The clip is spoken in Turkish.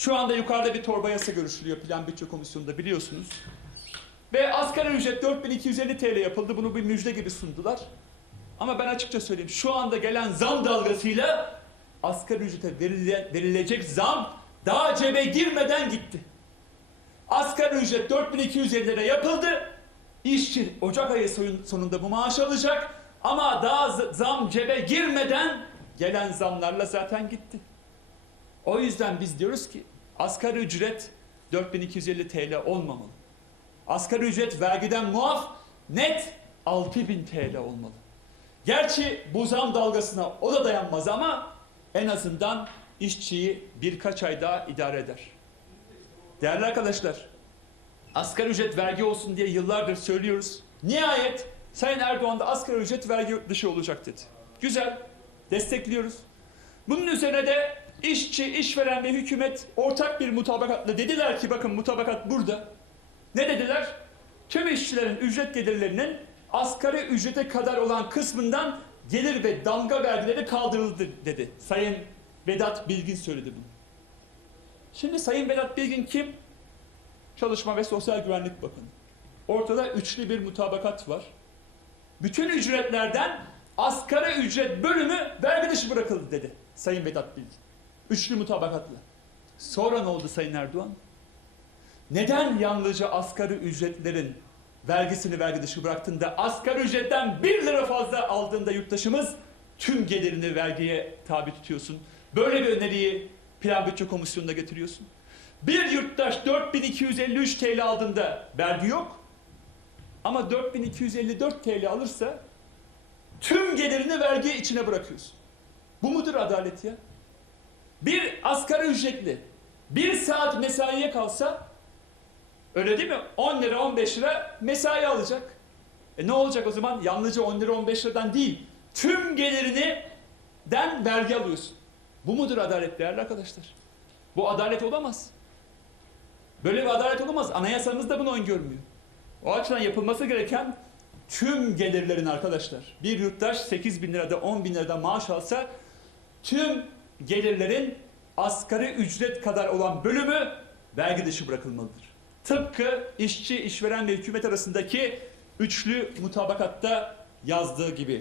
Şu anda yukarıda bir torba yasa görüşülüyor Plan Bütçe Komisyonu'nda biliyorsunuz. Ve asgari ücret 4250 TL yapıldı. Bunu bir müjde gibi sundular. Ama ben açıkça söyleyeyim. Şu anda gelen zam dalgasıyla asgari ücrete verile- verilecek zam daha cebe girmeden gitti. Asgari ücret 4250 lira yapıldı. İşçi Ocak ayı sonunda bu maaş alacak. Ama daha zam cebe girmeden gelen zamlarla zaten gitti. O yüzden biz diyoruz ki asgari ücret 4250 TL olmamalı. Asgari ücret vergiden muaf net 6000 TL olmalı. Gerçi bu zam dalgasına o da dayanmaz ama en azından işçiyi birkaç ay daha idare eder. Değerli arkadaşlar, asgari ücret vergi olsun diye yıllardır söylüyoruz. Nihayet Sayın Erdoğan da asgari ücret vergi dışı olacak dedi. Güzel, destekliyoruz. Bunun üzerine de işçi, işveren ve hükümet ortak bir mutabakatla dediler ki bakın mutabakat burada. Ne dediler? Tüm işçilerin ücret gelirlerinin asgari ücrete kadar olan kısmından gelir ve damga vergileri kaldırıldı dedi. Sayın Vedat Bilgin söyledi bunu. Şimdi Sayın Vedat Bilgin kim? Çalışma ve Sosyal Güvenlik Bakanı. Ortada üçlü bir mutabakat var. Bütün ücretlerden asgari ücret bölümü vergi dışı bırakıldı dedi Sayın Vedat Bilgin. Üçlü mutabakatla. Sonra ne oldu Sayın Erdoğan? Neden yalnızca asgari ücretlerin vergisini vergi dışı bıraktığında asgari ücretten 1 lira fazla aldığında yurttaşımız tüm gelirini vergiye tabi tutuyorsun? Böyle bir öneriyi Plan Bütçe Komisyonu'na getiriyorsun. Bir yurttaş 4253 TL aldığında vergi yok. Ama 4254 TL alırsa tüm gelirini vergi içine bırakıyorsun. Bu mudur adalet ya? Bir asgari ücretli bir saat mesaiye kalsa öyle değil mi? 10 lira 15 lira mesai alacak. E ne olacak o zaman? Yalnızca 10 lira 15 liradan değil. Tüm gelirini den vergi alıyorsun. Bu mudur adalet değerli arkadaşlar? Bu adalet olamaz. Böyle bir adalet olamaz. Anayasamız da bunu öngörmüyor. O açıdan yapılması gereken tüm gelirlerin arkadaşlar. Bir yurttaş 8 bin lirada 10 bin lirada maaş alsa tüm gelirlerin asgari ücret kadar olan bölümü vergi dışı bırakılmalıdır. Tıpkı işçi, işveren ve hükümet arasındaki üçlü mutabakatta yazdığı gibi